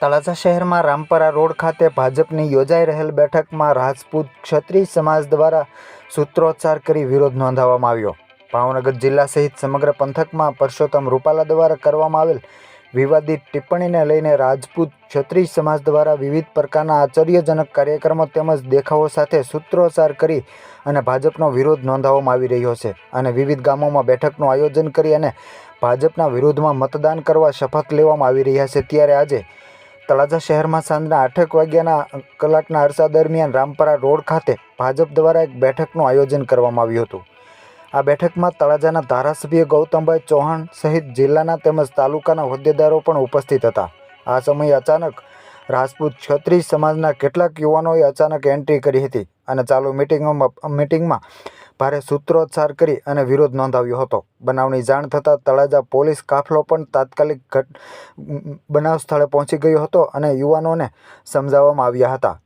તળાજા શહેરમાં રામપરા રોડ ખાતે ભાજપની યોજાઈ રહેલ બેઠકમાં રાજપૂત ક્ષત્રિય સમાજ દ્વારા સૂત્રોચ્ચાર કરી વિરોધ નોંધાવવામાં આવ્યો. ભાવનગર જિલ્લા સહિત સમગ્ર પંથકમાં પરસોત્તમ રૂપાલા દ્વારા કરવામાં આવેલ વિવાદિત ટિપ્પણીને લઈને રાજપૂત ક્ષત્રિય સમાજ દ્વારા વિવિધ પ્રકારના આશ્ચર્યજનક કાર્યક્રમો તેમજ દેખાવો સાથે સૂત્રોચ્ચાર કરી અને ભાજપનો વિરોધ નોંધાવવામાં આવી રહ્યો છે અને વિવિધ ગામોમાં બેઠકનું આયોજન કરી અને ભાજપના વિરોધમાં મતદાન કરવા શપથ લેવામાં આવી રહ્યા છે. ત્યારે આજે તળાજા શહેરમાં સાંજના આઠેક વાગ્યાના કલાકના અરસા દરમિયાન રામપરા રોડ ખાતે ભાજપ દ્વારા એક બેઠકનું આયોજન કરવામાં આવ્યું હતું. આ બેઠકમાં તળાજાના ધારાસભ્ય ગૌતમભાઈ ચૌહાણ સહિત જિલ્લાના તેમજ તાલુકાના હોદ્દેદારો પણ ઉપસ્થિત હતા. આ સમયે અચાનક રાજપૂત ક્ષત્રિય સમાજના કેટલાક યુવાનોએ અચાનક એન્ટ્રી કરી હતી અને ચાલુ મિટિંગમાં મિટિંગમાં ભારે સૂત્રોચ્ચાર કરી અને વિરોધ નોંધાવ્યો હતો. બનાવની જાણ થતાં તળાજા પોલીસ કાફલો પણ તાત્કાલિક ઘટ, બનાવ સ્થળે પહોંચી ગયો હતો અને યુવાનોને સમજાવવામાં આવ્યા હતા.